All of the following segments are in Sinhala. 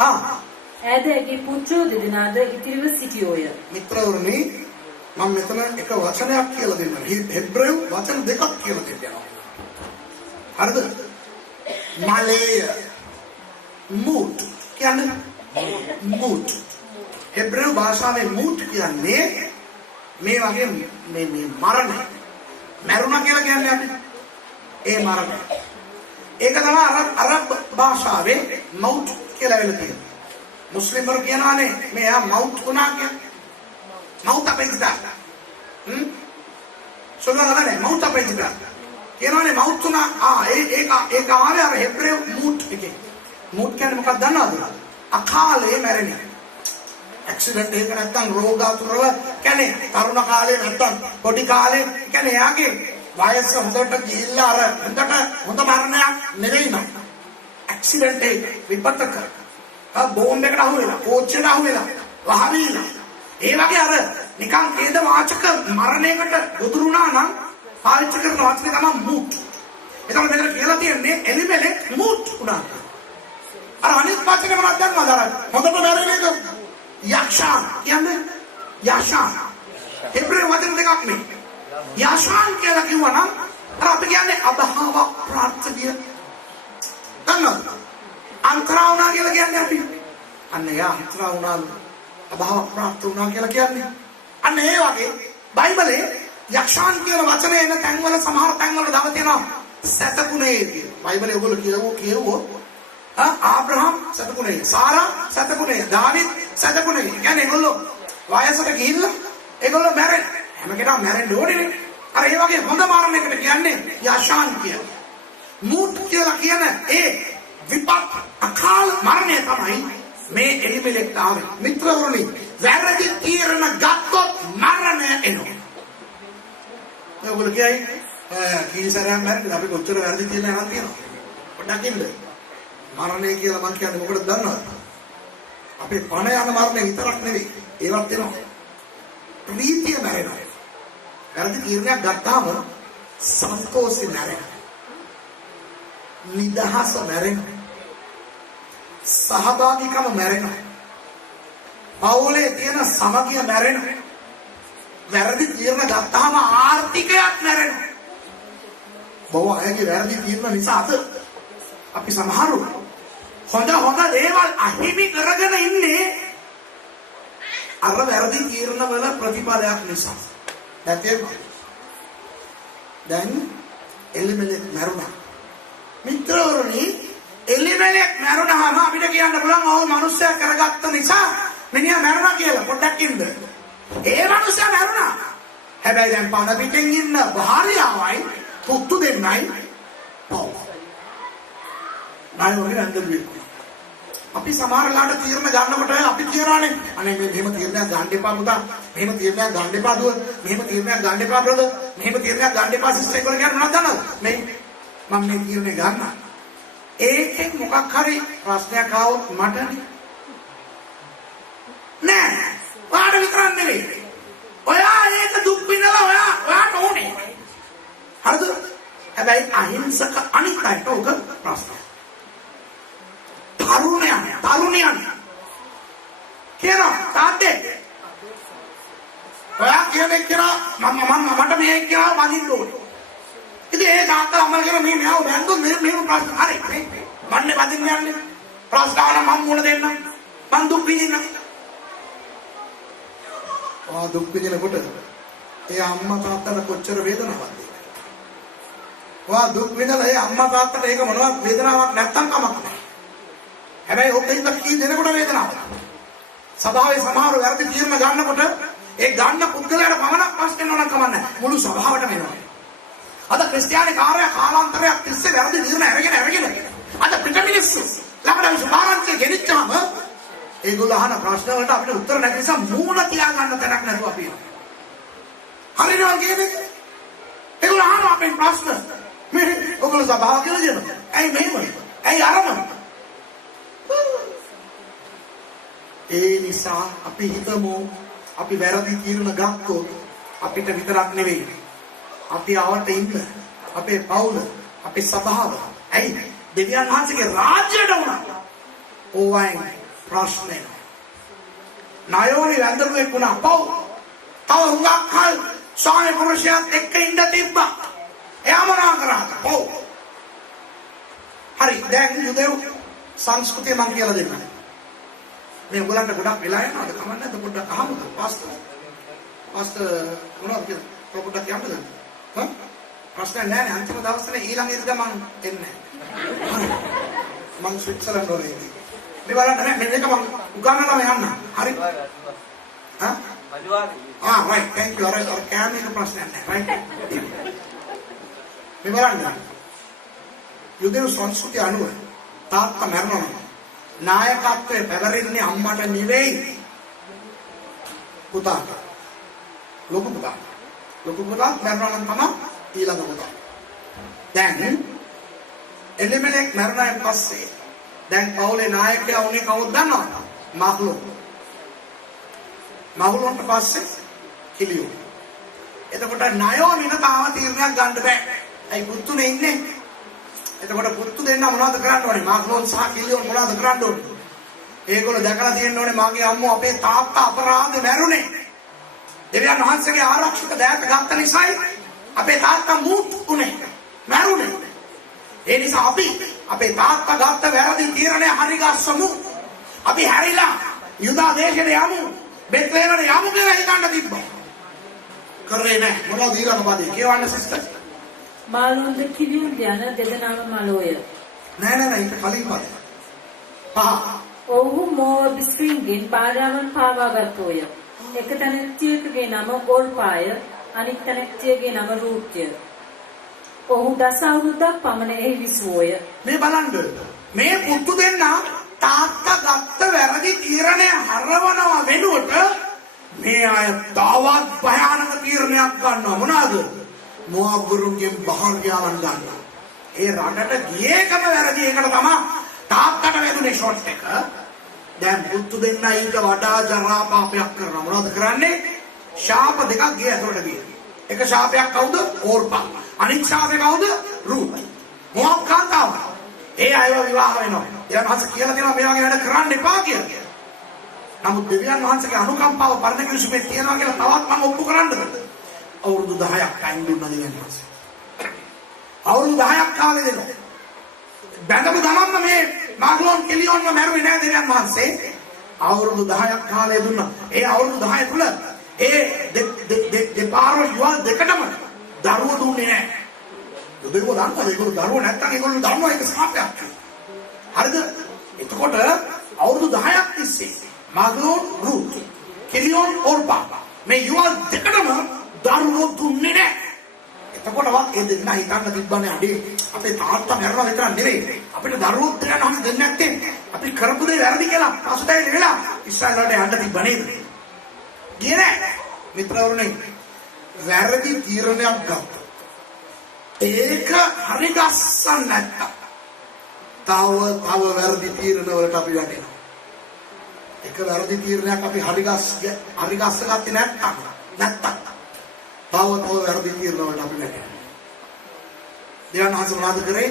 ඇදගේ පුත්‍රෝ දෙදෙනාද ඉතිරිව සිටියෝය. මිත්‍රවරුනි මම මෙතන එක වචනයක් කියලා දෙන්නම්. හෙබ්‍රේව වචන දෙකක් කියලා දෙන්නවා. හරිද? මලේය මූට් කියන්නේ මූට්. හෙබ්‍රේව භාෂාවේ මූට් කියන්නේ මේ වගේ මේ මරණ. මරුණා කියලා කියන්නේ අපි. ඒ මරණ. ඒක තමයි අරබ් භාෂාවේ මවුට් කියලා වෙලා තියෙන්නේ. මුස්ලිම් වරු කියනවානේ මෙයා මවුට් වුණා කියන්නේ. මවුට් අපෙන්දා. සෝගානේ මවුට් අපෙන්දා. කියනවානේ මවුට් වුණා. ඒක ආවේ අර හෙබ්‍රේව මූට් එකේ. මූට් කියන්නේ මොකක්ද දන්නවද? අකාලේ මැරෙන්නේ. ඇක්සිඩන්ට් එකක නැත්තම් රෝගාතුරව කියන්නේ තරුණ කාලේ නැත්තම් පොඩි කාලේ කියන්නේ එයාගේ වයස හොඳට ගිහිල්ලා අර හොඳ මරණයක් නෙවෙයි නෝ. ඇක්සිඩන්ට් එක විපතක බෝම්බ එකට අහු වෙලා, කෝච්චියට අහු වෙලා, වහවිලා. ඒ වගේ අර නිකන් කේද වාචක මරණයකට උදුරුණා නම් පාවිච්චි කරන වචනේ තමයි මූට්. ඒකම මෙතන කියලා තියෙන්නේ එලිමෙලෙක් මූට් උනා. අර අනිත් වචනේ මොනවද දන්නවද? අර හොඳට මැරෙන එක යක්ෂාන් කියන්නේ යක්ෂාන්. හෙබ්‍රේව වචන දෙකක් නේ. යක්ෂාන් කියලා කිව්වනම් අර අපි කියන්නේ අභාව ප්‍රාර්ථනීය. දන්නවද? අන්තරා වුණා කියලා කියන්නේ අපි. අන්න යා අන්තරා වුණා අභාව ප්‍රාර්ථ වුණා කියලා කියන්නේ. අන්න ඒ වගේ බයිබලයේ යක්ෂාන් කියන වචනේ එන තැන්වල සමහර තැන්වල දව තියෙනවා සතකුණේ කියලා. බයිබලයේ ඔයගොල්ලෝ කියවෝ ආබ්‍රහම් සතකුණේ, සාරා සතකුණේ, දාවිද් සතකුණේ. කියන්නේ ඒගොල්ලෝ වයසට ගිහිල්ලා ඒගොල්ලෝ මැරෙන්න. හැම කෙනාම මැරෙන්න ඕනේ නේ. අර ඒ වගේ හොඳ මරණයකට කියන්නේ යක්ෂාන් කියලා. මූට් කියලා කියන ඒ විපත් අකාල මරණය තමයි මේ එලිමෙලෙක්ට ආවේ. මිත්‍රවරුනි, වැරදි තීරණ ගත්තොත් මරණය එනවා. ඔයගොල්ලෝ කියයි කීසරයන් මැරෙන්නේ අපි කොච්චර වැරදි තීරණ අරන් තියෙනවද? පොඩ්ඩක් ඉන්න. මරණය කියලා මං කියන්නේ මොකටද දන්නවද? අපේ පණ යන මරණය විතරක් නෙවෙයි. ඒවත් එනවා. ප්‍රීතිය මැරෙනවා. වැරදි තීරණයක් ගත්තාම සන්තෝෂෙ මැරෙනවා. නිදහස මැරෙනවා. සහභාගීකම මැරෙනවා. පවුලේ තියෙන සමගිය මැරෙනවා. වැරදි තීරණ ගත්තාම ආර්ථිකයක් මැරෙනවා. බොහෝ අයගේ වැරදි තීරණ නිසා අද අපි සමහරු හොඳ දේවල් අහිමි කරගෙන ඉන්නේ අර වැරදි තීරණ වල ප්‍රතිඵලයක් නිසා. දැන් එලිමෙලෙක් මැරුණා. මිත්‍රවරුනි, එලිමෙලෙක් මැරුණාම අපිට කියන්න පුළුවන් ඔව් මිනිස්සයා කරගත්ත නිසා මිනිහා මැරුණා කියලා. පොඩ්ඩක් ඉන්න. ඒ මිනිස්සයා මැරුණා. හැබැයි දැන් පණ පිටින් ඉන්න භාර්යාවයි පුතු දෙන්නයි පව්. අපි සමහරලාට තීරණ ගන්නකොට අපි කියනවානේ අනේ මේ මෙහෙම තීරණයක් ගන්න එපා පුතා, මෙහෙම තීරණයක් ගන්න එපා දුව, මෙහෙම තීරණයක් ගන්න එපා බ්‍රදර්, මෙහෙම තීරණයක් ගන්න එපා සිස්ටර් කියලා කියන්නේ මොනවද දන්නවද? මේ මම මේ තීරණය ගන්නවා. ඒකෙන් මොකක් හරි ප්‍රශ්නයක් ආවොත් මටනේ නෑ. ඔයාට විතරක් නෙවෙයි. ඔයා ඒක දුක් විඳලා ඔයාට ඕනේ. හරිද? හැබැයි අහිංසක අනිත් අයට උග ප්‍රශ්න. තරුණයන් කියන තාත්තේ ඔයා කියන එක මට මේ කියලා වදින්න ඕනේ. ඉතින් ඒ තාත්තා අම්මලා කියන මේ මෙයාව බැන්දොත් මේ ප්‍රශ්න හරි මන්නේ වදින්න යන්නේ ප්‍රශ්න ආවම මම මුණ දෙන්න මං දුක් විඳින්න. දුක් විඳිනකොට ඒ අම්මා තාත්තට කොච්චර වේදනාවක්ද? දුක් විඳලා ඒ අම්මා තාත්තට ඒක මොනවත් වේදනාවක් නැත්තම් කමක් නැහැ. හැබැයි ඔක ඉඳලා කී දෙනකොට වේදනාවක්. සභාවේ සමහර වැරදි තීරණ ගන්නකොට ඒ ගන්න පුද්ගලයාට පමණක් ප්‍රශ්න වෙනවා නම් කමන්නේ. මුළු සභාවටම එනවා. අද ක්‍රිස්තියානි කාර්ය කාලාන්තරයක් තිස්සේ වැරදි තීරණ අරගෙන අද පිටමිනිස්සු ළඟට විශ්වාසන්තිය ගෙනිච්චාම ඒගොල්ලෝ අහන ප්‍රශ්න වලට අපිට උත්තර නැති නිසා මූණ තියා ගන්න තැනක් නැතුව අපි ඉන්නවා. හරිනවා කියන්නේ ඒගොල්ලෝ අහන අපේ ප්‍රශ්න මේ ඔයගොල්ලෝ සභාව කියලා දෙනවා. ඇයි මෙහෙම? ඇයි අරම? ඒ නිසා අපි හිතමු අපි වැරදි තීරණ ගත්තොත් අපිට විතරක් නෙවෙයි අපි ආවට ඉන්න අපේ පවුල අපේ සභාව ඇයි දෙවියන් වහන්සේගේ රාජ්‍යයට වුණා ඕවයින් ප්‍රශ්නේ නායෝනි වැඳපු එක්ුණා පව් තව හුඟක් කල් ස්වාමි පුරුෂයාත් එක්ක ඉඳ තිබ්බා එයා මොනා කරාද පව් හරි දැන් යුදෙව් සංස්කෘතිය මම කියලා දෙන්නම් මේ ඔයගලන්ට ගොඩක් වෙලා යනවාද කමන්නේ නැද්ද පොඩ්ඩක් අහමුද පාස්ටර් මොනවද කියලා පොඩ්ඩක් කියන්නද හා ප්‍රශ්න නැහැ අන්තිම දවසේ ඊළඟ ඉරිදා මම එන්නේ මම ස්විට්සර්ලන්ඩ් වල ඉන්නේ මේ බලන්න මේක මම උගන්වලා යන්න හරි හා right thank you අර කැමේ ප්‍රශ්න නැහැ right මේ බලන්න යුදෙව් සංස්කෘතිය අනුව තාත්තා මරනවා නායකත්වයේ පැවරෙන්නේ අම්මට නෙවෙයි පුතාට ලොකු පුතා මරනවා නම් තමයි ඊළඟ පුතා දැන් එලිමෙලෙක් මරණයෙන් පස්සේ දැන් පවුලේ නායකයා උනේ කවුද දන්නවද මහලොන්ට පස්සේ කිලියෝ එතකොට නයෝමින තාම තීරණයක් ගන්න බෑ අයි පුතුනේ ඉන්නේ එතකොට පුතු දෙන්න මොනවද කරන්න ඕනේ මහලොන් සහ කිලියෝ මොනවද කරන්න ඕනේ ඒගොල්ලෝ දැකලා තියෙන්න ඕනේ මගේ අම්මෝ අපේ තාත්තා අපරාධේ මැරුණේ දෙවියන් වහන්සේගේ ආරක්ෂක දෑත ගත්ත නිසායි අපේ තාත්තා මූත් උනේ මැරුණේ ඒ නිසා අපි අපේ තාත්තා ගත්ත වැරදි තීරණය හරි ගස්සමු අපි හැරිලා යුදා දේශයට යමු බෙත්ලේමට යමු කියලා හිතන්න තිබ්බා කරේ නැහැ මොනවද ඊළඟ පදේ කියවන්න සිස්ටර් මාළුන්ද කිලියුන් යන දෙදෙනාම මලෝය නෑ ඒක කලින් පදේ ඔහු මෝබ් ස්ප්‍රින්ගෙන් බාරාවන් පාවාගත්තෝය එක තැනැත්තියකගේ නම ඕල්පාය අනිත් තැනැත්තියගේ නම රූට්ය ඔහු දස අවුරුද්දක් පමණ එහි විසුවෝය මේ බලන්න මේ පුතු දෙන්න තාත්තා ගත්ත වැරදි තීරණය හරවනවා වෙනුවට මේ අය තවත් භයානක තීරණයක් ගන්නවා මොනවාද මොව්වරුන්ගෙන් බහර්යාවන් ගන්නවා ඒ රටට ගියේකම වැරදි ඒකට තමයි තාත්තට වැදුනේ ෂොට් එක දැන් පුතු දෙන්න ඊට වඩා ජරා පාපයක් කරනවා මොනවද කරන්නේ ශාප දෙකක් ගිය ඇතුළට ගියේ එක ශාපයක් කවුද ඕර්පා අනිත් ශාපේ කවුද රූත් මොහොත් කාන්තාව ඒ අයව විවාහ වෙනවා ඊට පස්සේ කියලා දෙනවා මේ වගේ වැඩ කරන්න එපා කියලා නමුත් දෙවියන් වහන්සේගේ අනුකම්පාව පරණ කිවිසුමේ තියනවා කියලා තවත් මම ඔප්පු කරන්නද අවුරුදු 10ක් ටයිම් දුන්නා දෙවියන් වහන්සේ අවුරුදු 10ක් කාලේ දෙනවා බැඳපු ගමන්ම මේ මාග්ලෝන් කෙලියොන්ව මැරුවේ නෑ දෙවියන් වහන්සේ අවුරුදු 10ක් කාලය දුන්නා ඒ අවුරුදු 10 තුල ඒ දෙපාරෝ යුවල් දෙකටම දරුවෝ දුන්නේ නෑ දෙවියෝ දන්නවා ඒගොල්ලෝ දරුවෝ නැත්තම් ඒගොල්ලෝ දන්නවා ඒක සාපයක් හරිද එතකොට අවුරුදු 10ක් තිස්සේ මාග්ලෝන් රූත් කෙලියොන් ඕර්පා මේ යුවල් දෙකටම දරුවෝ දුන්නේ නෑ එතකොටවත් ඒ දෙන්න හිතන්න තිබ්බනේ අඩේ අපේ තාත්තා මැරෙනවා විතර නෙවෙයි අපිට දරුවෝ දෙන්න නම් දෙන්නේ නැත්තේ අපි කරපු දේ වැරදි කියලා පසුතැවිලි වෙලා ඉස්සරහට යන්න තිබ්බ නේද ගියේ නෑ මිත්‍රවරුනි වැරදි තීරණයක් ගත්තා ඒක හරි ගස්සන්න නැත්තම් තව වැරදි තීරණ වලට අපි වැටෙනවා එක වැරදි තීරණයක් අපි හරි ගස්සගත්තේ නැත්තම් තව වැරදි තීරණ වලට අපි වැටෙනවා දෙවියන් වහන්සේ මොනවද කරේ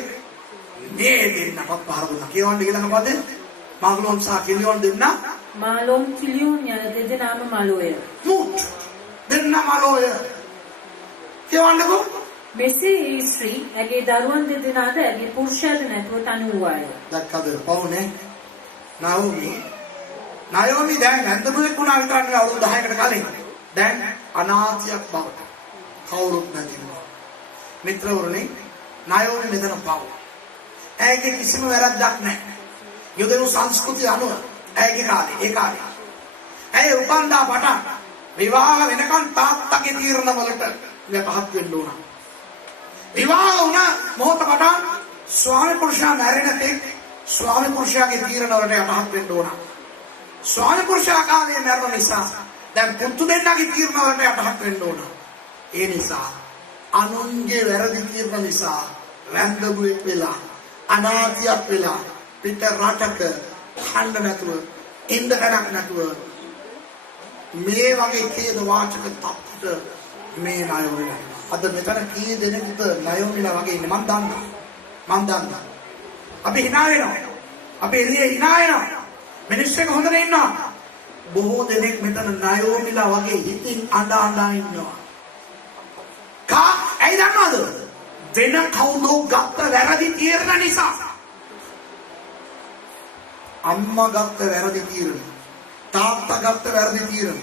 මේ දෙන්නපත් පහර දුන්නා කියවන්න ඊළඟ පදේ මාග්ලෝන් සහ කිලියොන් දෙන්න මාලොන් කිලියුන් යන දෙදෙනාම මලෝය මුත් දෙන්න මලෝය කියවන්නකෝ මෙසේ ඒ ස්ත්‍රී ඇගේ දරුවන් දෙදෙනාද ඇගේ පුරුෂයාද නැතුව තනි වූවාය දැක්කද පවුනේ නායෝමි දැන් ඇඳපුවෙක් වුණා විතරක් නෙවෙයි අවුරුදු 10කට කලින් දැන් අනාථයක් බවට කවුරුත් නැතිනවා මිත්‍රවරුනි නායෝමි මෙතන පවු ඇයගේ කිසිම වැරද්දක් නැහැ යුදෙව් සංස්කෘතිය අනුව ඇයගේ කාලේ ඇය උපන්දා පටන් විවාහ වෙනකන් තාත්තගේ තීරණ වලට යටහත් වෙන්න උනා විවාහ වුණ මොහොත පටන් ස්වාමි පුරුෂයා මැරෙන තෙක් ස්වාමි පුරුෂයාගේ තීරණ වලට යටහත් වෙන්න උනා ස්වාමි පුරුෂයා කාලේ මැරුණ නිසා දැන් පුතු දෙන්නගේ තීරණ වලට යටහත් වෙන්න උනා ඒ නිසා අනුන්ගේ වැරදි තීරණ නිසා වැන්දගුවෙක් වෙලා අනාථියක් වෙලා පිට රටක ඛණ්ඩ නැතුව ඉන්න තැනක් නැතුව මේ වගේ කේද වාචක තත්ත්වයට මේ ණයෝමිලා අද මෙතන කී දෙනෙකුට ණයෝමිලා වගේ ඉන්නේ මම දන්නවා අපි hina වෙනවා අපි එළියේ hina වෙනවා මිනිස්සු එක හොඳට ඉන්නවා. බොහෝ දෙනෙක් මෙතන නයෝමිලා වගේ හිතින් අඬා ඉන්නවා. ඇයි දන්නවද? වෙන කවුදෝ ගත්ත වැරදි තීරණ නිසා. අම්මා ගත්ත වැරදි තීරණ, තාත්තා ගත්ත වැරදි තීරණ,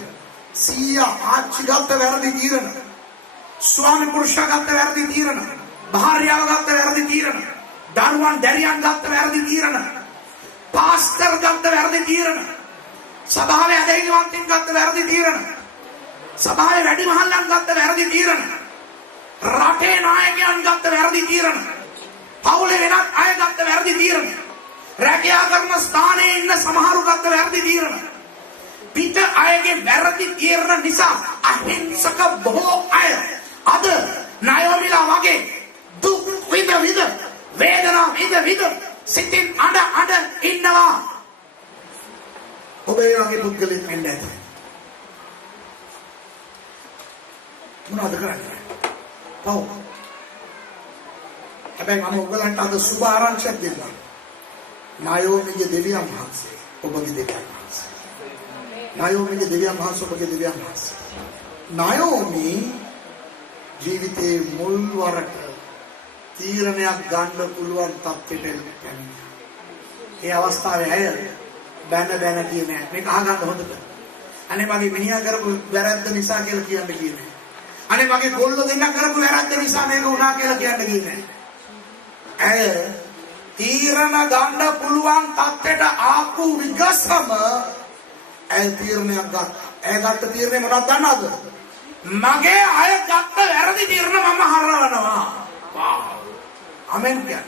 සීයා ආච්චි ගත්ත වැරදි තීරණ, ස්වාමි පුරුෂයා ගත්ත වැරදි තීරණ, භාර්යාව ගත්ත වැරදි තීරණ, දරුවන් දැරියන් ගත්ත වැරදි තීරණ, පාස්ටර් ගත්ත වැරදි තීරණ, සභාවේ අධිකාරීවන්තින් ගත්ත වැරදි තීරණ, සභාවේ වැඩිමහල්ලන් ගත්ත වැරදි තීරණ, රටේ නායකයන් ගත්ත වැරදි තීරණ, පවුලේ වෙනත් අය ගත්ත වැරදි තීරණ, රැකියා කරන ස්ථානයේ ඉන්න සමහරු ගත්ත වැරදි තීරණ, පිට අයගේ වැරදි තීරණ නිසා අහිංසක බොහෝ අය අද නයෝමිලා වගේ දුක් විඳ වේදනා විඳ සිතින් අඬ ඉන්නවා. ඔබ ඒ වගේ පුද්ගලෙක් වෙන්න ඇත. මොනවද කරන්නේ? ඔව්. හැබැයි මම ඔයගලන්ට අද සුබ ආරංචියක් දෙන්නම්. නයෝමිගේ දෙවියන් වහන්සේ ඔබගේ දෙවියන් වහන්සේ. නයෝමිගේ දෙවියන් වහන්සේ ඔබගේ දෙවියන් වහන්සේ. නයෝමි ජීවිතේ මුල් වරට තීරණයක් ගන්න පුළුවන් තත්ත්වයට පැමිණියා. ඒ අවස්ථාවේ ඇය බැන කියන්නේ මේක අහගන්න හොඳට. අනේ මගේ මිනිහා කරපු වැරද්ද නිසා කියලා කියන්නේ. අනේ මගේ ගොල්ලෝ දෙන්න කරපු වැරද්ද නිසා මේක වුණා කියලා කියන්නේ. ඇය තීරණ ගන්න පුළුවන් තත්ත්වයට ආපු විගසම ඇය තීරණයක් ගත්තා. ඇය ගත්ත තීරණය මොකක්ද දන්නවද? මගේ අය ගත්ත වැරදි තීරණ මම හරවනවා. ආමෙන් කියන්නේ.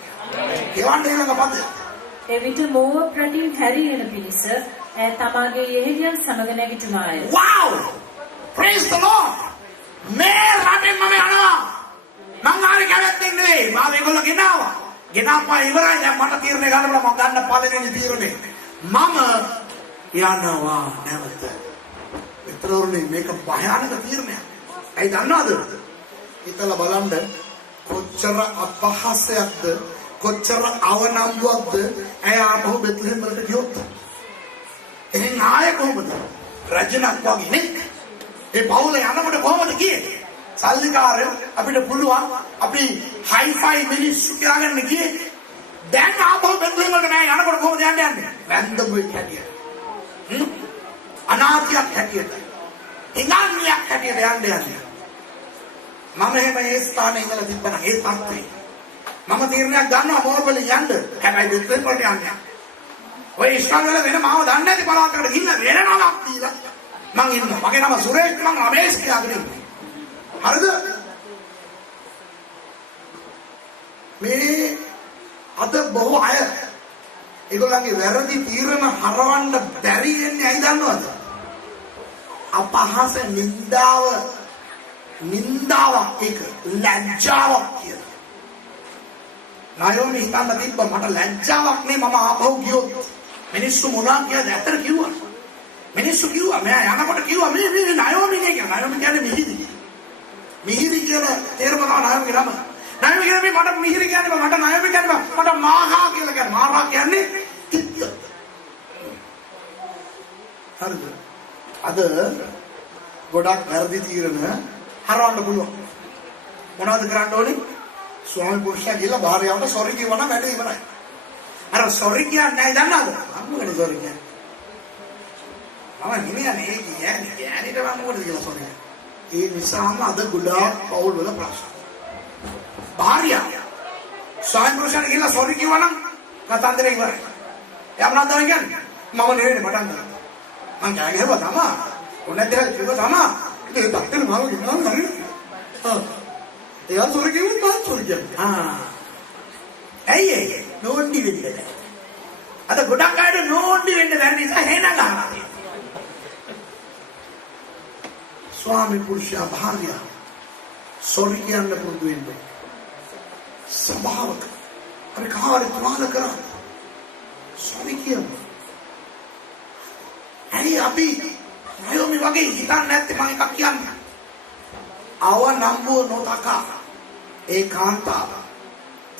ඒවන්නේ ළඟ පද. එවිට මෝව ප්‍රතින් හැරියන පිණිස ඈ තමාගේ යෙහෙළියන් සමග නැගිටුනාය. Wow! Praise the Lord! මේ රටෙන් මම යනවා. මං ආවේ කැමැත්තෙන් නෙවෙයි. මම මේගොල්ලෝ ගෙනාවා. ගෙනාපුවා ඉවරයි. දැන් මට තීරණය ගන්න බලා මම ගන්න පළවෙනි තීරණය. මම යනවා නැවත. විතරෝනේ මේක භයානක තීරණයක්. ඇයි දන්නවද? හිතලා බලන්න කොච්චර අපහාසයක්ද කොච්චර අවනම්බුවක්ද ඇය ආපහු බෙත්ලෙහෙම් වලට ගියොත්. එහෙන් ආයේ කොහොමද? රජනක් වගේ නේ. ඒ පවුලේ යනකොට කොහොමද ගියේ? සල්ලිකාරයෝ අපිට පුළුවන් අපි හයිෆයි මිනිස්සු කියලාගෙන ගියේ. දැන් ආපහු බෙත්ලෙහෙම් වලට නෑ යනකොට කොහොමද යන්නේ? වැන්දඹුවෙක් හැටියට. අනාථයක් හැටියට. ඉංගාන්නියක් හැටියට යන්නේ. මම එහෙම ඒ ස්ථානයේ ඉඳලා තිබ්බනම් ඒ තත්ත්වේ මම තීරණයක් ගන්නවා මොහොතේ යන්න. හැබැයි දෙත්වෙන් කොට යන්නේ. ඔය ඉස්කෝලේ වල වෙන මාව දන්නේ නැති පළාතකට ගිහින් වෙන නමක් දීලා මං ඉන්නවා. මගේ නම සුරේෂ් මං රමේෂ් කියලාගෙන ඉන්නේ. හරිද? මේ අද බොහෝ අය ඒගොල්ලන්ගේ වැරදි තීරණ හරවන්න බැරි වෙන්නේ ඇයි දන්නවද? අපහාස නින්දාවක් ඒක ලැජ්ජාවක් කියලා. නයෝමි හිතන්න තිබ්බ මට ලැජ්ජාවක් නේ මම ආපහු ගියොත් මිනිස්සු මොනවා කියද ඇත්තට කිව්වා. මිනිස්සු කිව්වා මම යනකොට කිව්වා මේ නයෝමි නේ කියලා. නයෝමි කියන්නේ මිහිරි. මිහිරි කියන තේරුම තමයි නයෝමි නම. නයෝමි කියන්නේ මට මිහිරි කියන්නේ මට නයෝමි කියන්නේ මට මාහා කියලා කියන්නේ. මාහා කියන්නේ කිත්ත. හරිද? අද ගොඩක් වැරදි තීරණ හරවන්න පුළුවන්. මොනවද කරන්න ඕනේ? ස්වාමි පුරුෂයා ගිහලා භාර්යාවට සොරි කියවන වැඩ ඉවරයි. අර සොරි කියන්නේ නැහැ දන්නවද? අම්මකට සොරි කියන්නේ. මේ ගෑණිට මම මොකටද කියලා සොරි කියන්නේ. ඒ නිසාම අද ගොඩාක් පවුල් වල ප්‍රශ්න. භාර්යාව ස්වාමි පුරුෂයාට ගිහලා සොරි කියවනම් කතන්දරේ ඉවරයි. එයා මොනවද කියන්නේ? මම නෙවෙයි පටන් ගන්නවා. මං කෑ ගැහුවා තමයි. ඔන්න දෙයක් කිව්වා තමයි. ඒක තාත්තේ මාව ගෙනල්ලා හරි. එයා සොරි කිව්වොත් මාත් සොරි කියන්නේ. ඇයි නෝන්ඩි වෙන්නේ නැහැ. අද ගොඩක් අයට නෝන්ඩි වෙන්න බැරි නිසා හේන ගන්නවා. ස්වාමි පුරුෂයා භාර්යාව සොරි කියන්න පුරුදු වෙන්න. සබාවක අපි කාර්ය තුමාල කරා. සොරි කියමු. ඇයි අපි නයෝමි වගේ හිතන්නේ නැත්තේ මම එකක් කියන්නේ. අවනම්බුව නොතකා ඒ කාන්තාව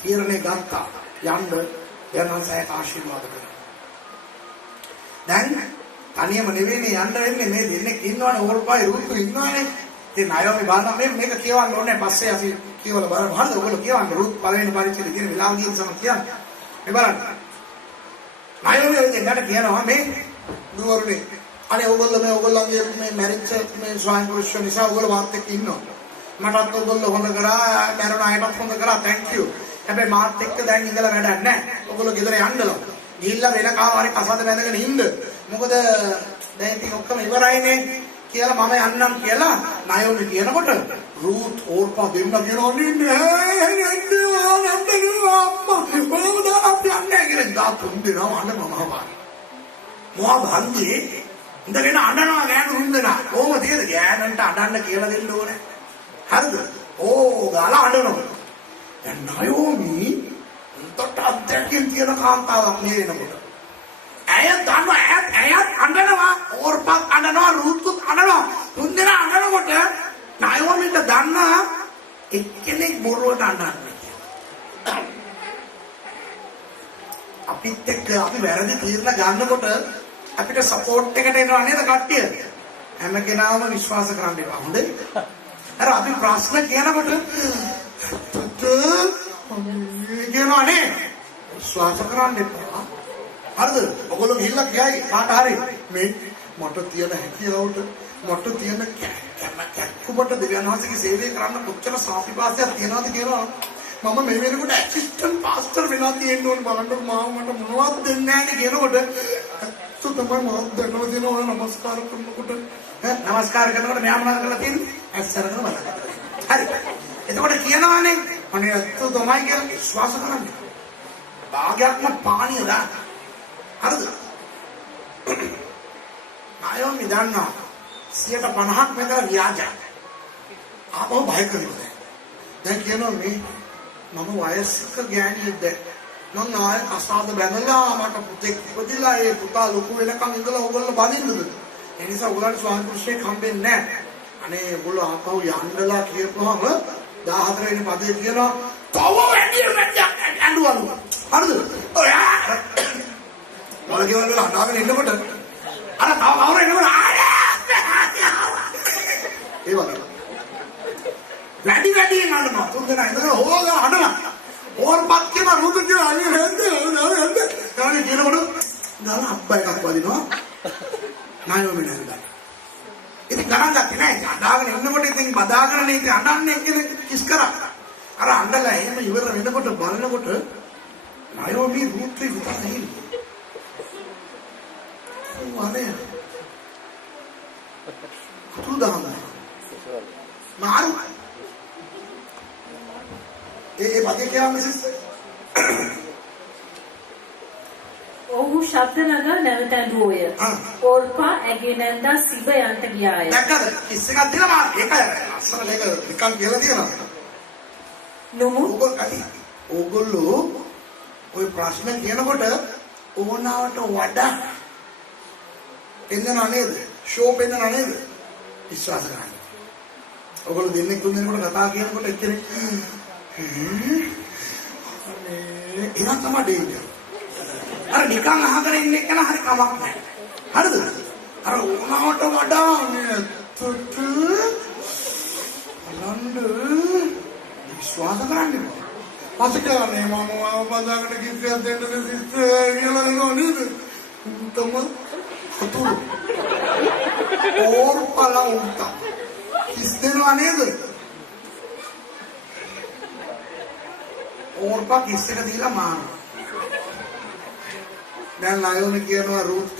තීරණය ගත්තා යන්න යනසයට ආශිර්වාද කරනවා. දැන් තනියම නෙවෙයිනේ යන්න වෙන්නේ මේ දෙන්නෙක් ඉන්නවනේ ඕල්පයි රුතු ඉන්නවනේ. ඉතින් අයෝමි බලන්න මේක කියවන්න ඕනේ පස්සේ අපි කියවලා බලමු. හරිද? ඔයගොල්ලෝ කියවන්න රුත් පළවෙනි පරිච්ඡේදය කියන වෙලාව ගිහින් සම කියන්න. මේ බලන්න. අයෝමි ඉතින් ගන්න කියනවා මේ දුවරුනේ. අනේ ඔයගොල්ලන්ගේ මේ මැරිච්ච මේ ස්වාමි පුරුෂයෝ නිසා ඔයගොල්ලෝ මාත් එක්ක ඉන්නවා. මටත් ඔයගොල්ලෝ හොඳ කරා, මරණ අයටත් හොඳ කරා. thank you. හැබැයි මාත් එක්ක දැන් ඉඳලා වැඩක් නැහැ. ඔයගොල්ලෝ ගෙදර යන්නලු. ගිහිල්ලා වෙන කාමාරේ කසාද බැඳගෙන ඉන්න. මොකද දැන් ඉතින් ඔක්කොම ඉවරයිනේ කියලා මම යන්නම් කියලා නායෝමි කියනකොට රූත් ඕර්පා දෙන්න කියනවා නේ දා තුන් දෙනා අඬ මමවා. මොහා බන්දේ ඉඳගෙන අඬනවා ගෑනු තුන් දෙනා. කොහොම තේද ගෑනන්ට අඬන්න කියලා දෙන්න ඕනේ. හරිද? ඕ ගාලා අඬනවා. දැන් නායෝමි උන්ට අධ්‍යක්ෂින් කියන කාන්තාවක් නේ වෙනකොට. ඇය දන්නවා ඇයත් අඬනවා ඕර්පත් අඬනවා රුතුත් අඬනවා තුන් දෙනා අඬනකොට නායෝමිට දන්නා එක්කෙනෙක් බොරුවට අඬන්නේ කියලා. අපිත් එක්ක අපි වැරදි තීරණ ගන්නකොට අපිට සපෝට් එකට එනවා නේද කට්ටිය? හැම කෙනාම විශ්වාස කරන්න එපා. හොඳයි. අර අපි ප්‍රශ්න කියනකොට කියනවා නේ විශ්වාස කරන්න එපා. හරිද? ඔයගොල්ලෝ ගිහිල්ලා කියයි කාට හරි මේ මට තියෙන හැකියාවට මට තියෙන කැක්කුමට දෙවියන් වහන්සේගේ සේවය කරන්න කොච්චර සාපිපාසයක් තියනවද කියනවා. මම මේ වෙනකොට ඇසිස්ටන්ට් පාස්ටර් වෙලා තියෙන්න ඕන බලන්න මාව මට මොනවද දෙන්නේ නැහැ කියනකොට ඇත්ත තමයි මාව දැකලා දෙනවා නමස්කාර කරනකොට නමස්කාර කරනකොට මෙයා මොනවද කරලා තියෙන්නේ? ඇස්සරගෙන බලන්න. හරි. එතකොට කියනවානේ අනේ ඇත්ත තමයි කියලා විශ්වාස කරන්න. භාගයක්ම පාණිය දාන්න. හරිද? නායෝමි දන්නා 50% මෙතන ව්‍යාජ. ආපහු බය කරනවා. දැන් කියනවා මේ මම වයස්ක ගෑණියෙක්ද මං ආයෙ කසාද බැඳලා මට පුතෙක් ඉපදිලා ඒ පුතා ලොකු වෙනකන් ඉඳලා ඕගොල්ලෝ බඳින්නද? ඒ නිසා ඔයගොල්ලන්ට ස්වාමි පුරුෂයෙක් හම්බෙන්නේ නැහැ. අනේ ඔයගොල්ලෝ ආපහු යන්නලා කියපුවාම 14 වෙනි පදේ කියනවා තව වැඩි ඇඬුවලු. හරිද? ඔයා මොලකේවල හදාගෙන ඉන්නකොට අර තව කවුරු එනකොට ඒ වගේ වැඩි නඩනවා තුන් දෙනා ඉඳලා හොගා අඬනවා ඕර්පත් කියන රුද කියන අනේ හෙන්ද තානේ කියනකොට දාලා අප්පා එකක් වදිනවා නායෝමි නේද ඉතින් ගණන් ගත්තේ නැහැ අඬාගෙන ඉන්නකොට ඉතින් බදාගෙන ඉතින් අඬන්නේ කියන කිස් කරා අර අඬලා එහෙම ඉවර වෙනකොට බලනකොට නායෝමි රුත්‍රි විතරයි අනේ තුදාම මාරු ඒ පදේ කියවා මිසස් ඔහු ශබ්ද නගා නැවත ඇඬුවෝය. ඕල්පා ඇගේ නැන්දා සිබ යන්ට ගියාය. දැක්කද? කිස් එකක් දෙනවා ඒකයි අස්සන මේක නිකන් කියලා තියෙනවා. නොමු ඕගොල්ලෝ ඔය ප්‍රශ්න කියනකොට ඕනාවට වඩා එන්නව නේද? ෂෝ පෙන්නව නේද? විශ්වාස කරන්න. ඔයගොල්ලෝ දෙන්නේ තුන් දෙනෙකුට කතා කියනකොට එක්කෙනෙක් එනවා තමයි දෙන්නේ. අර නිකන් අහගෙන ඉන්නේ කෙනා හරි කමක් නැහැ. හරිද? අර ඕනාවට වඩා තුත් අනන්ද විශ්වාස කරන්න. පස්සේ මම ආවදාකට කිව්වා දෙන්න සිස්ටර් කියලා නේද? තමයි කතුරු ඕර්පලා උන්ට කිස් දෙනවා නේද? ඕර්පා කිස් එක දීලා මාන. දැන් නායෝමි කියනවා රුත්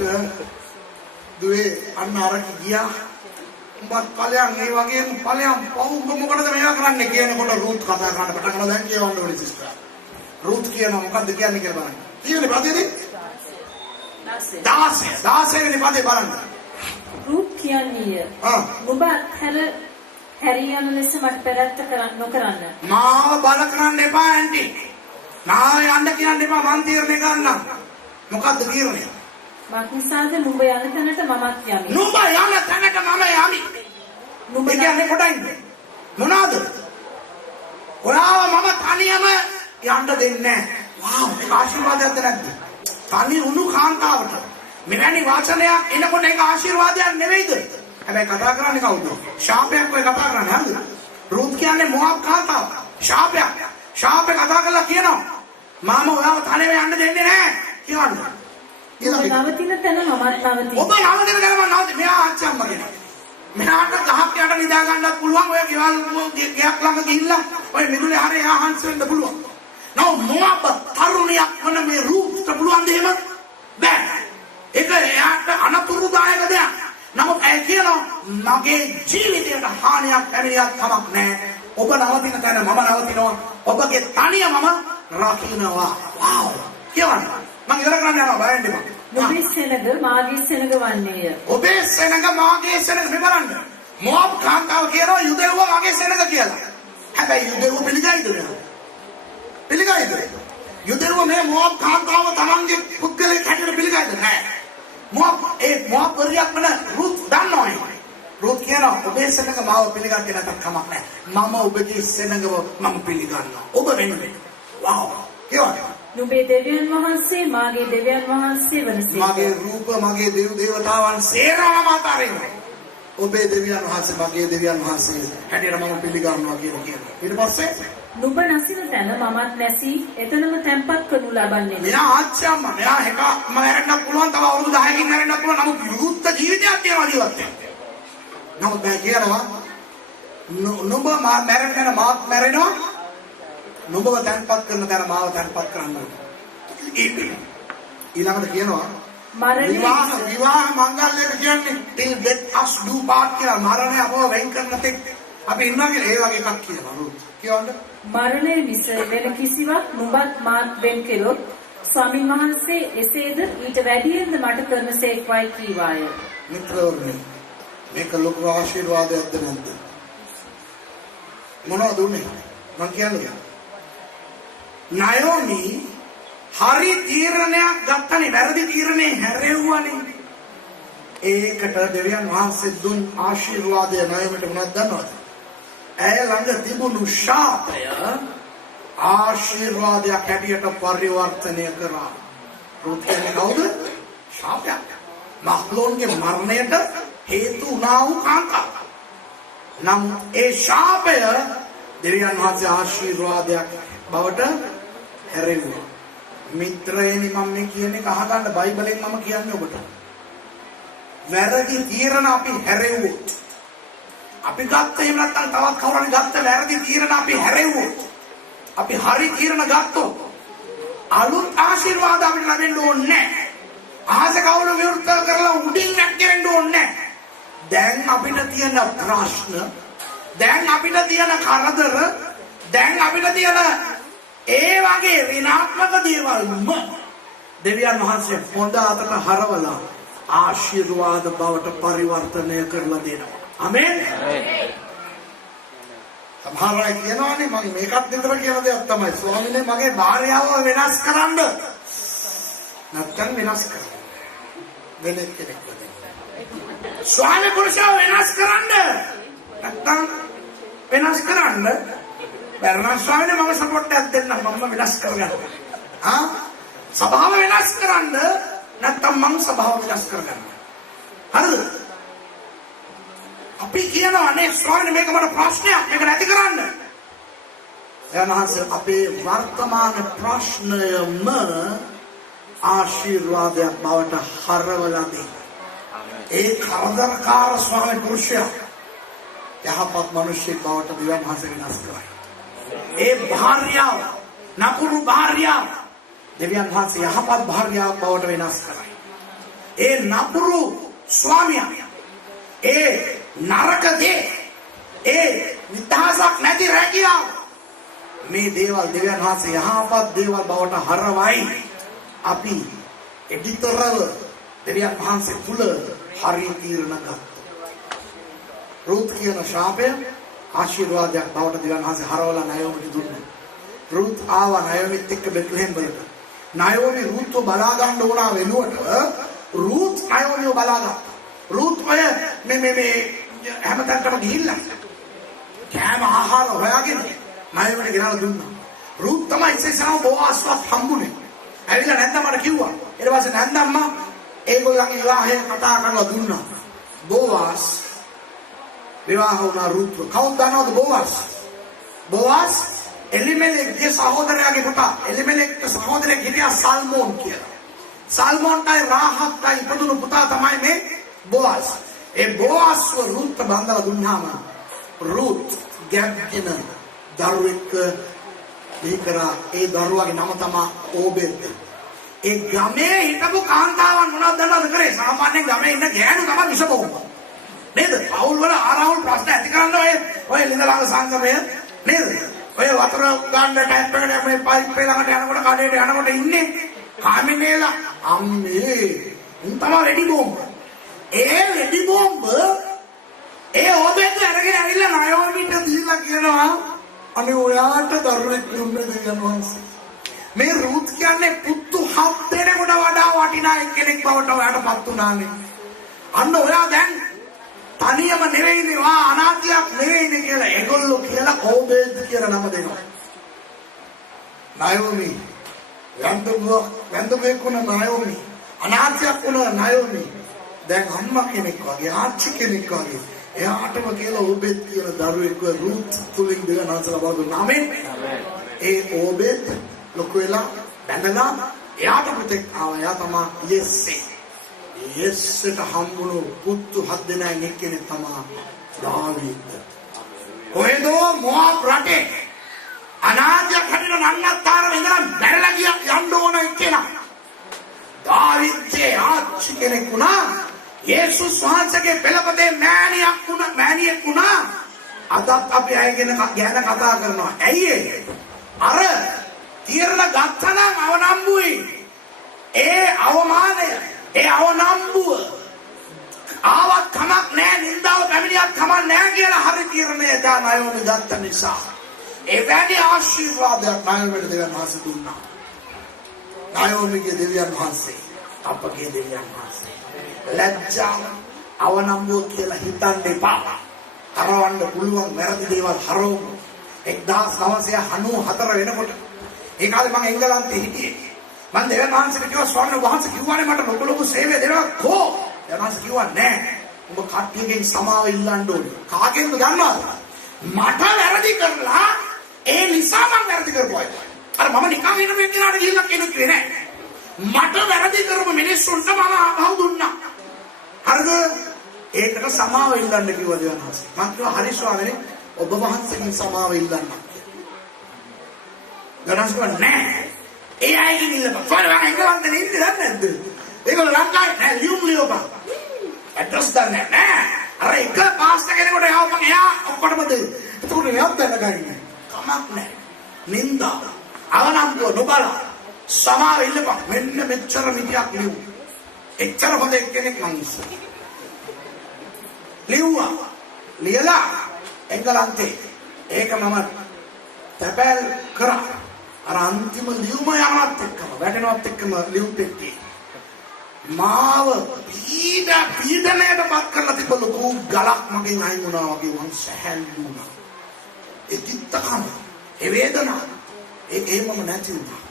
දුවේ අන්න අරක ගියා. උඹත් ඵලයන් ඒ වගේම ඵලයන් උඹ මොකටද මේවා කරන්නේ කියනකොට රුත් කතා කරන්න පටන් ගන්නවා. දැන් කියවන්න ඕනේ සිස්ටර්. රුත් කියනවා මොකද්ද කියන්නේ කියලා බලන්න. කීයනේ පදේනේ? 16 වෙනි පදේ බලන්න. රුත් කියන්නේ නුඹ හැරී යන ලෙස මට පැවැත්ත නොකරන්න. මාව බල කරන්න එපා ඇන්ටි. නාව යන්න කියන්න එපා මං තීරණය ගන්නම්. මොකද්ද තීරණය? මක්නිසාද නුඹ යන තැනට මමත් යමි. නුඹ යන තැනට මම යමි. නුඹ කියන්නේ කොටයින්ද? මොනවාද? ඔයාව මම තනියම යන්න දෙන්නේ නැහැ. වාව් ඒක ආශිර්වාදයක්ද නැද්ද? තනි උණු කාන්තාවට මෙවැනි වචනයක් එනකොට ඒක ආශිර්වාදයක් නෙවෙයිද? හැබැයි කතා කරන්නේ කවුද? ශාපයක් ඔය කතා කරන්නේ හරිද? රුත් කියන්නේ මොහොත් කාතාව. ශාපයක්. ශාපේ කතා කරලා කියනවා මම ඔයාව තනියම යන්න දෙන්නේ නැහැ කියනවා. නවතින තැන මමත් නවතින. ඔබ නවතින තැන මම නවතින. මෙයා ආච්චම්ම කෙනෙක්. මෙයාට ගහක් යට නිදා ගන්නත් පුළුවන්. ඔය ගෙවල් ගයක් ළඟ ගිහිල්ලා ඔය මිදුලේ හරේ ආහන්ස් වෙන්න පුළුවන්. නෝ මොහොත් තරුණියක් වන මේ රුත්ට පුළුවන් දෙහෙම බෑ. ඒක එයාට අනතුරුදායක දෙයක්. නමුත් ඇයි කියනවා මගේ ජීවිතයට හානියක් පැමිණියක් කමක් නැහැ. ඔබ නවතින තැන මම නවතිනවා. ඔබගේ තනිය මම රකින්නවා. වව්. කියවන්න. මම ඉවර කරන්න යනවා බයෙන් දෙපා. නුඹේ සෙනග මාගේ සෙනග වන්නේය. ඔබේ සෙනග මාගේ සෙනග මේ බලන්න. මොහොත් කාන්තාව කියනවා යුදෙව්ව මගේ සෙනග කියලා. හැබැයි යුදෙව්ව පිළිගයිද නේද? පිළිගයිද? යුදෙව්ව මේ මොහොත් කාන්තාව තමන්ගේ පුද්ගලයෙක් හැටියට පිළිගයිද නැහැ. මොහොත් වරියක් වන රුත් දන්නවා. රුත් කියනවා ඔබේ සෙනග මාව පිළිගන්නේ නැත්නම් කමක් නැහැ. මම ඔබගේ සෙනගව මම පිළිගන්නවා. ඔබ වෙනුවෙන්. වව්. කියවන්න. නුඹේ දෙවියන් වහන්සේ මාගේ දෙවියන් වහන්සේ වනසේ. මගේ රූප මගේ දේව දේවතාවන් සේරම අතරිනවා. ඔබේ දෙවියන් වහන්සේ මගේ දෙවියන් වහන්සේ හැටියට මම පිළිගන්නවා කියලා කියනවා. ඊට පස්සේ නුඹ නැසින තැන මමත් නැසී එතනම තැන්පත් කරනු ලබන්නේ. මෙයා ආච්චම්ම මෙයා එක මැරෙන්න පුළුවන් තව අවුරුදු 10කින් මැරෙන්න පුළුවන්. නමුත් විරුද්ධ ජීවිතයක් තියෙනවා ජීවත් වෙන්න. නමුත් මම කියනවා නුඹ මැරෙන්න මාත් මැරෙනවා. නුඹව තැන්පත් කරන තැන මාව තැන්පත් කරන්න ඕනේ. ඊළඟට කියනවා විවාහ මංගල්‍යක කියන්නේ till death us do part කියලා. මරණය අපව වෙන් කරන තෙක් අපි ඉන්නවා කියලා ඒ වගේ එකක් කියනවා. කියවන්න. මරණය මිස වෙන කිසිවක් නුඹත් මාත් වෙන් කෙරොත් ස්වාමීන් වහන්සේ එසේද ඊට වැඩියෙන්ද මට කරනසේක්වයි කීවාය. මිත්‍රවරුනි මේක ලොකු ආශිර්වාදයක්ද නැද්ද? මොනවද උනේ? මං කියන්නේ නයෝමි හරි තීරණයක් ගත්තනේ වැරදි තීරණේ හැරෙව්වනේ. ඒකට දෙවියන් වහන්සේ දුන් ආශිර්වාදය නයෝමිට මොනවද දන්නවද? ඇය ළඟ තිබුණු ශාපය ආශිර්වාදයක් හැටියට පරිවර්තනය කරා. රුත් කියන්නේ කවුද? ශාපයක්. මහ්ලෝන්ගේ මරණයට හේතු වුණා වූ කාන්තාව. නමුත් ඒ ශාපය දෙවියන් වහන්සේ ආශිර්වාදයක් බවට හැරෙව්වා. මිත්‍රයනි මම මේ කියන්නේ අහගන්න බයිබලෙන් මම කියන්නේ ඔබට. වැරදි තීරණ අපි හැරෙව්වොත් අපි ගත්ත එහෙම නැත්නම් තවත් කවුරුහරි ගත්ත වැරදි තීරණ අපි හැරෙව්වොත් අපි හරි තීරණ ගත්තොත් අලුත් ආශිර්වාද අපිට ලැබෙන්න ඕනේ නැහැ. ආස කවුරු විරුද්ධ කරලා උඩින් නැග්ගෙන්න ඕනේ නැහැ. දැන් අපිට තියෙන ප්‍රශ්න, දැන් අපිට තියෙන කරදර, දැන් අපිට තියෙන ඒ වගේ ඍණාත්මක දේවල්ම දෙවියන් වහන්සේ හොඳ අතට හරවලා ආශිර්වාද බවට පරිවර්තනය කරලා දෙනවා. ආමේන්. සමහර අය කියනවානේ මම මේකත් විතර කියන දෙයක් තමයි ස්වාමීනි මගේ භාර්යාව වෙනස් කරන්න. නැත්තම් වෙනස් කරන්න. වෙන කෙනෙක් වෙන්න. ස්වාමී පුරුෂයව වෙනස් කරන්න. නැත්තම් වෙනස් කරන්න. බැරනම් ස්වාමීනි මම සපෝට් එකක් දෙන්නම් මම වෙනස් කරගන්න. සභාව වෙනස් කරන්න නැත්තම් මම සභාව වෙනස් කරගන්න. හරිද? අපි කියනවා නේ ස්වාමීනි මේක මට ප්‍රශ්නයක් මේක නැති කරන්න. එනහස අපේ වර්තමාන ප්‍රශ්නයම ආශිර්වාදයක් බවට හරවලා දෙන්න. ඒ කරදරකාර ස්වාමී පුරුෂයා යහපත් මිනිසෙක් බවට දෙවියන් වහන්සේ වෙනස් කරයි. ඒ භාර්යාව නපුරු භාර්යාව දෙවියන් වහන්සේ යහපත් භාර්යාවක් බවට වෙනස් කරයි. ඒ නපුරු ස්වාමියා ඒ නරක දේ ඒ නිදහසක් නැති රැකියාව මේ දේවල් දෙවියන් වහන්සේ යහපත් දේවල් බවට හරවයි. අපි එඩිතරව දෙවියන් වහන්සේ තුල හරි තීරණ ගත්තා. රුත් කියන ශාපය ආශිර්වාදයක් බවට දෙවියන් වහන්සේ හරවලා නයෝමිට දුන්නා. රුත් ආවා නයෝමිත් එක්ක බෙත්ලෙහෙම් වලට. නයෝමි රුත්ව බලා ගන්න ඕනා වෙනුවට රුත් නයෝමිව බලාගත්තා. රුත් අය මේ හැමතැනටම ගිහිල්ලා කෑම ආහාර හොයාගෙන නයෝමිට ගෙනලා දුන්නා. රුත් තමයි ඉස්සෙල්ලාම බෝවාස්වත් හම්බුනේ. ඇවිල්ලා නැන්දා මට කිව්වා. ඊට පස්සේ නැන්දම්මා ඒගොල්ලන්ගේ විවාහය කතා කරලා දුන්නා. බෝවාස් විවාහ වුණා රුත්ව. කවුද දන්නවද බෝවාස්? බෝවාස් එලිමෙලෙක්ගේ සහෝදරයාගේ පුතා. එලිමෙලෙක්ගේ සහෝදරයෙක් හිටියා සල්මෝන් කියලා. සල්මෝන්ටයි රාහත්ටයි ඉපදුණු පුතා තමයි මේ බෝවාස්. ඒ බෝවාස්ව රුත්ව බඳලා දුන්නාම රුත් ගැබ්ගෙන දරුවෙක් දීකරා. ඒ දරුවාගේ නම තමයි ඕබෙද්. ඒ ගමේ හිටපු කාන්තාවන් මොනවද දන්නවද කරේ? සාමාන්‍යයෙන් ගමේ ඉන්න ගෑනු තමයි විසබෝම. නේද? පවුල් වල ආරවුල් ප්‍රශ්න ඇති කරන්න ඔය ලිඳලාංග සංගමය නේද? ඔය වතුර ගන්න ටැප් එකට මේ පයිප් එක ළඟට යනකොට කඩේට යනකොට ඉන්නේ කාමිනේලා අම්මේ උන් තමයි රෙඩි බෝම්බ. ඒ රෙඩි බෝම්බ ඒ ඕබෙත් අරගෙන ඇවිල්ලා නයෝමිට දීලා කියනවා අනේ ඔයාට දරුවෙක් දුන්නේ දෙවියන් වහන්සේ. මේ රුත් කියන්නේ පුතු 7 දෙනෙකුට වඩා වටිනා කෙනෙක් බවට ඔයාටපත් උනානේ. අන්න ඔයා දැන් තනියම නෙවෙයිනේ වා අනාථයක් නෙවෙයිනේ කියලා ඒගොල්ලෝ කියලා ඕබෙද් කියලා නම දෙනවා. නයෝමි වැන්දුවේ කුණ නයෝමි අනාථයක් වුණ නයෝමි දැන් අම්මා කෙනෙක් වගේ ආච්චි කෙනෙක් වගේ එයාටම කියලා ඕබෙද් කියන දරුවෙක්ව රුත් තුලින් දෙවියන් වහන්සේ ලබා දුන්නා. ආමෙන්. ඒ ඕබෙද් ලොකු වෙලා බැඳලා එයාට පුතෙක් ආවා. එයා තමයි යෙස්සේ. යෙස්සට හම්බුණු පුතු 7 දෙනෙක් එක්කෙනෙක් තමයි දාවීද. කොහෙදෝ මොආබ් රටේ අනාථයක් හැටියට නන්නත්තරම ඉඳලා බැරලා යන්න ඕන එක්කෙනා. දාවීදේ ආච්චි කෙනෙක් වුණා. යේසුස් වහන්සේගේ පෙළපතේ මෑණියෙක් වුණා. අදත් අපි අය ගැන කතා කරනවා. ඇයි ඒ? අර තීරණ ගත්තනම් අවනම්බුයි. ඒ අවමානය, ඒ අවනම්බුව ආවත් කමක් නැහැ, නින්දාව පැමිණියත් කමක් නැහැ කියලා හරි තීරණය දා නයෝමි ගත්ත නිසා එවැනි ආශිර්වාදයක් නයෝමිට දෙවියන් වහන්සේ දුන්නා. නයෝමිගේ දෙවියන් වහන්සේ, අපගේ දෙවියන් වහන්සේ ලැජ්ජාව අවනම්බුව කියලා හිතන්න එපා. හරවන්න පුළුවන් වැරදි දේවල් හරවමු. 1994 වෙනකොට ඒ කාලේ මම එංගලන්තේ හිටියේ. මම දෙවියන් වහන්සේට කිව්වා ස්වාමීන් වහන්සේ කිව්වනේ මට ලොකු සේවය දෙනවා කෝ. දෙවියන් වහන්සේ කිව්වා නෑ. ඔබ කට්ටියගෙන් සමාව ඉල්ලන්න ඕනේ. කාගෙන්ද දන්නවද? මට වැරදි කරලා ඒ නිසා මම වැරදි කරපුවා. අර මම නිකන් ඉන්න මේ කෙනාට ගිහිල්ලා කෙනෙක් කිව්වේ නෑ. මට වැරදි කරපු මිනිස්සුන්ට මම අහු දුන්නා. හරිද? ඒකට සමාව ඉල්ලන්න කිව්වා දෙවියන් වහන්සේ. මම කිව්වා හරි ස්වාමීනි ඔබ වහන්සේගෙන් සමාව ඉල්ලන්න. ගණන්ස් නෑ. ඒ අයගෙන් ඉල්ලපන්. ස්වාමීනි මම එංගලන්තේ ඉන්නේ නැද්ද? ඒගොල්ලෝ ලංකාවේ නෑ ලියුම්. ඇඩ්‍රස් දන්නේ නෑ. අර එක පාස්ටර් කෙනෙකුට යවපන් එයා ඔක්කොටම දෙයි. ඒක උනේ යත් දැනගන්නේ. කමක් නෑ. නින්දා අවනම්බුව නොබලා සමාව ඉල්ලපන්. මෙන්න මෙච්චර මිටියක් ලියු. එච්චර හොඳ කෙනෙක් මං ඉස්සර. ලියුවා. ලියලා එංගලන්තේ ඒක මම තැපැල් කරා. අර අන්තිම ලියුම යනවත් එක්කම වැටෙනවත් එක්කම ලියුම් පෙට්ටියේ මාව පීඩනයට පත් කරලා තිබ්බ ලොකු ගලක් මගෙන් අයින් වුණා වගේ මං සැහැල්ලු වුණා. ඒ තිත්තකම ඒ වේදනාව ඒකම නැති වුණා.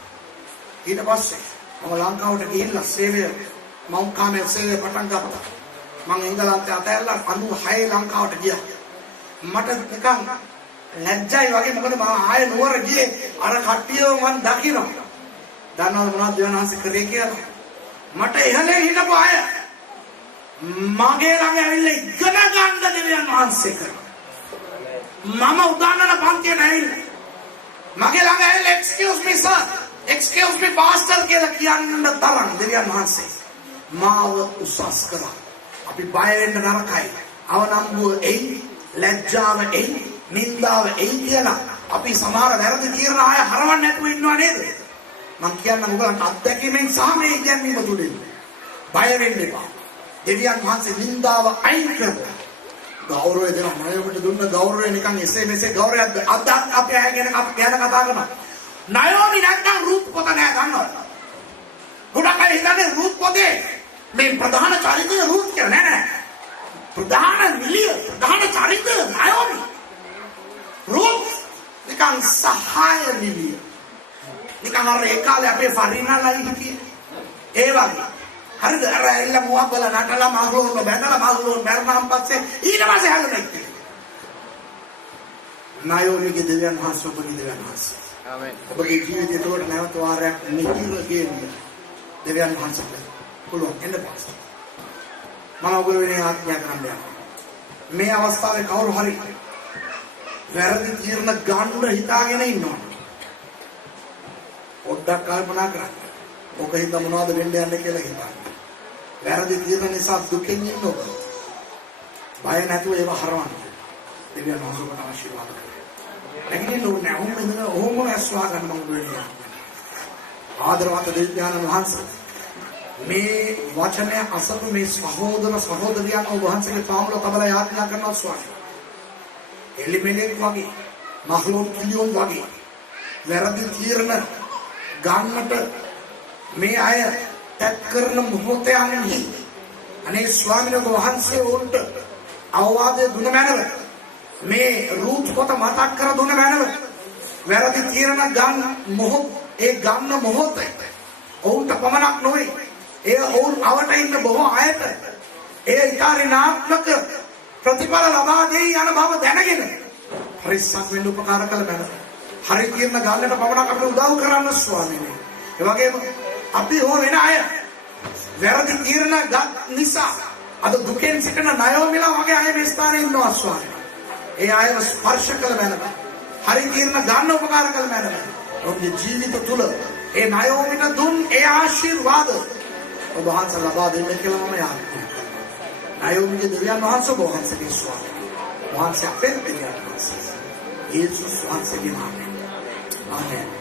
ඊට පස්සේ මම ලංකාවට ගිහිල්ලා සේවය මම කාමයේ සේවය පටන් ගත්තා. මම එංගලන්තේ අතහැරලා 96 ලංකාවට ගියා. මට නිකන් ලැජ්ජයි වගේ මොකද මම ආයෙ නුවර ගියේ අර කට්ටියව මම දකිනවා. දන්නවද මොනවද දෙවියන් වහන්සේ කරේ කියලා? මට ඉහළේ හිටපු අය මගේ ළඟ ඇවිල්ලා ඉගෙන ගන්න දෙවියන් වහන්සේ කරා. මම උදානන පන්තියට ඇවිල්ලා මගේ ළඟ ඇවිල්ලා excuse me sir, excuse me pastor කියලා කියන්න තරම් දෙවියන් වහන්සේ මාව උසස් කරා. අපි බය වෙන්න නරකයි. අවනම්බුව එයි, ලැජ්ජාව එයි, නින්දාව එයි කියලා අපි සමහර වැරදි තීරණ ආය හරවන්න නැතුව ඉන්නව නේද? මම කියන්නම් ඔයගලන්ට අත්දැකීමෙන් සහ මේ ඉගැන්වීම තුළින් බය වෙන්න එපා. දෙවියන් වහන්සේ නින්දාව අයින් කරලා ගෞරවය දෙනවා. නයෝමිට දුන්න ගෞරවය නිකන් එසේ මෙසේ ගෞරවයක් අද අපි අය ගැන කතා කරනවා. නයෝමි නැත්තම් රුත් පොත නෑ දන්නවද? ගොඩක් අය හිතන්නේ රුත් පොතේ මේ ප්‍රධාන චරිතය රුත් කියලා නෑ. ප්‍රධාන නිලිය ප්‍රධාන චරිතය නයෝමි. රුත් නිකන් සහාය නිලිය. නිකන් අර ඒ කාලේ අපේ ෆරිනාලා හිටියේ. ඒ වගේ හරිද? අර ඇල්ල මුවක් වල නටලා මහලෝන් බැඳලා මහලෝන් මරණම් පස්සේ ඊට පස්සේ හැදුනේ නැහැ. නායෝමිගේ දෙවියන් වහන්සේ ඔබගේ දෙවියන් වහන්සේ. ආමෙන්. ඔබගේ ජීවිතයට උඩ නැවත වාරයක් නිහිර ගේන්න දෙවියන් වහන්සේට පුළුවන් එන්න පාස්ස. මම ඔයගොල්ලෝ වෙන ආඥා කරන්න යනවා. මේ අවස්ථාවේ කවුරු හරි වැරදි තීරණ ගන්න හිතාගෙන ඉන්නවා. පොඩ්ඩක් කල්පනා කරන්න. ඔක හිතා මොනවද වෙන්න යන්නේ කියලා හිතන්න. වැරදි තීරණ නිසා දුකෙන් ඉන්න ඔබ. බය නැතුව ඒව හරවන්න. දෙවියන් වහන්සේට ආශිර්වාද කරන්න. නැගිටින්න ඕනේ නැහැ. ඔහොම ඇස්වා ගන්න මම වෙන්නේ. ආදරවත් දෙවියන් වහන්සේ මේ වචනය අසපු මේ සහෝදර සහෝදරියන් ඔබ වහන්සේගේ පාමුල තබලා යාඥා කරනවා ස්වාමී. එලිමෙලෙක් වගේ මහලෝන් කිලියොන් වගේ වැරදි තීරණ ගන්නට මේ අය තත් කරන මොහොතේ යන්නේ. අනේ ස්වාමීන් වහන්සේ උන්ට අවවාදය දුන මැනව. මේ රූප කොට මතක් කර දුන මැනව. වැරදි තීරණ ගන්න මොහොත ඒ ගන්න මොහොතේ ඔවුන්ට පමණක් නොවේ. ඒ ඔවුන් අවට ඉන්න බොහෝ අයට ඒ ඊකාරිනාත්මක ප්‍රතිඵල ලබා දෙයි යන බව දැනගෙන පරිස්සම් වෙන්න උපකාර කළ බැලුවා. හරි තීරණ ගන්නට පමණක් අපිට උදව් කරන්න ස්වාමීනි. ඒ වගේම අපි හෝ වෙන අය වැරදි තීරණ ගත් නිසා අද දුකෙන් සිටින නයෝමිලා වගේ අය මේ ස්ථානයේ ඉන්නවා ස්වාමීනි. ඒ අයව ස්පර්ශ කළ බැලුවා. හරි තීරණ ගන්න උපකාර කළ බැලුවා. ඔබේ ජීවිත තුළ ඒ නයෝමිට දුන් ඒ ආශිර්වාද ඔබ වහන්සේ ලබා දෙන්න කියලා මම යාඥා කරනවා. නයෝමිගේ දෙවියන් වහන්සේ ඔබ වහන්සේගේ ස්වාමීනි. වහන්සේ අපේ දෙවියන් වහන්සේ. යේසුස් වහන්සේගේ නාමයෙන්. ආමෙන්.